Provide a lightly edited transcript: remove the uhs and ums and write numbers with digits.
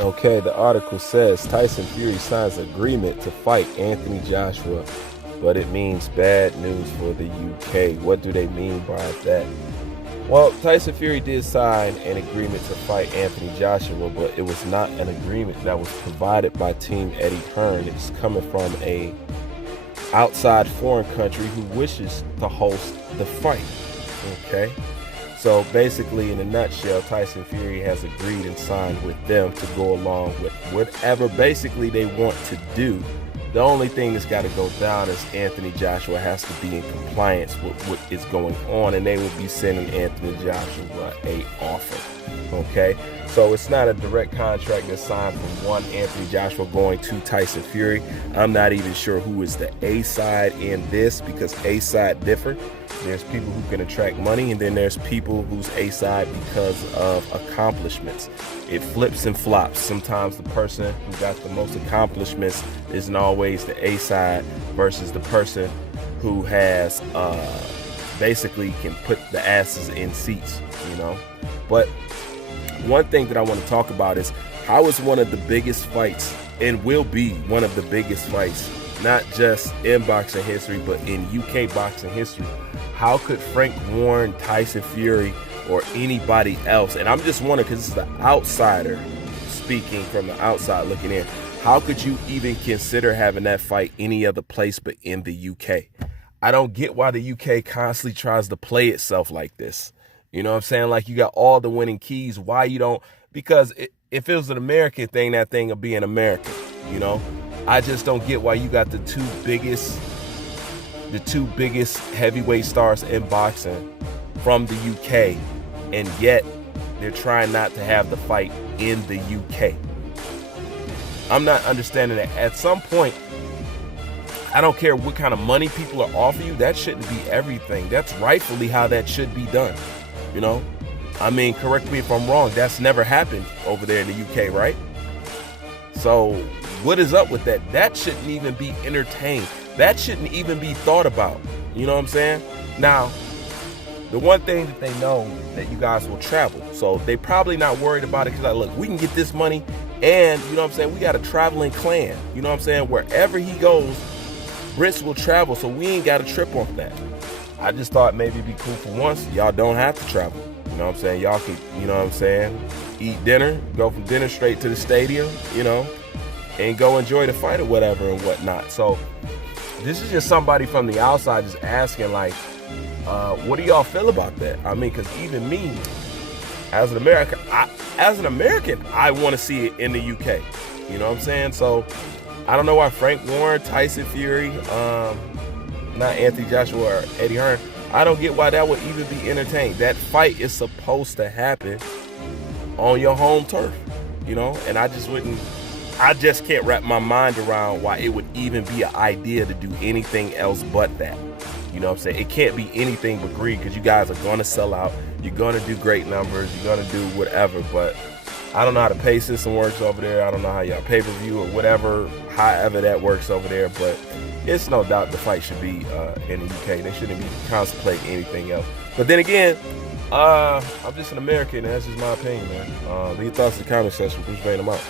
Okay, the article says Tyson Fury signs agreement to fight Anthony Joshua, but it means bad news for the UK. What do they mean by that? Well, Tyson Fury did sign an agreement to fight Anthony Joshua, but it was not an agreement that was provided by Team Eddie Hearn. It's coming from a outside foreign country who wishes to host the fight. Okay? So basically, in a nutshell, Tyson Fury has agreed and signed with them to go along with whatever basically they want to do. The only thing that's got to go down is Anthony Joshua has to be in compliance with what is going on, and they will be sending Anthony Joshua a offer. Okay, so it's not a direct contract that's signed from one Anthony Joshua going to Tyson Fury. I'm not even sure who is the A side in this, because A side different. There's people who can attract money, and then there's people who's A side because of accomplishments. It flips and flops. Sometimes the person who got the most accomplishments isn't always the A side versus the person who has basically can put the asses in seats, you know. But one thing that I want to talk about is how is one of the biggest fights, and will be one of the biggest fights, not just in boxing history, but in UK boxing history. How could Frank Warren, Tyson Fury, or anybody else, and I'm just wondering because this is the outsider speaking from the outside looking in, how could you even consider having that fight any other place but in the UK? I don't get why the UK constantly tries to play itself like this. You know what I'm saying? Like, you got all the winning keys. Why you don't? Because if it was an American thing, that thing would be an American, you know? I just don't get why you got the two biggest heavyweight stars in boxing from the UK, and yet they're trying not to have the fight in the UK. I'm not understanding that. At some point, I don't care what kind of money people are offering you, that shouldn't be everything. That's rightfully how that should be done, you know? I mean, correct me if I'm wrong, that's never happened over there in the UK, right? So what is up with that? That shouldn't even be entertained. That shouldn't even be thought about. You know what I'm saying? Now, the one thing that they know that you guys will travel. So they probably not worried about it because, like, look, we can get this money, and, you know what I'm saying, we got a traveling clan. You know what I'm saying? Wherever he goes, Brits will travel, so we ain't got to trip off that. I just thought maybe it'd be cool for once. Y'all don't have to travel. You know what I'm saying? Y'all can, you know what I'm saying, eat dinner, go from dinner straight to the stadium, you know, and go enjoy the fight or whatever and whatnot. So this is just somebody from the outside just asking, like, what do y'all feel about that? I mean, because even me, as an American, I want to see it in the UK. You know what I'm saying? So I don't know why Frank Warren, Tyson Fury, not Anthony Joshua or Eddie Hearn, I don't get why that would even be entertained. That fight is supposed to happen on your home turf, you know? And I just can't wrap my mind around why it would even be an idea to do anything else but that. You know what I'm saying? It can't be anything but greed, because you guys are going to sell out. You're going to do great numbers. You're going to do whatever. But I don't know how the pay system works over there. I don't know how y'all pay-per-view or whatever, however that works over there. But it's no doubt the fight should be in the UK. They shouldn't be contemplating anything else. But then again, I'm just an American, and that's just my opinion, man. Leave thoughts in the comment section. Please rate them out.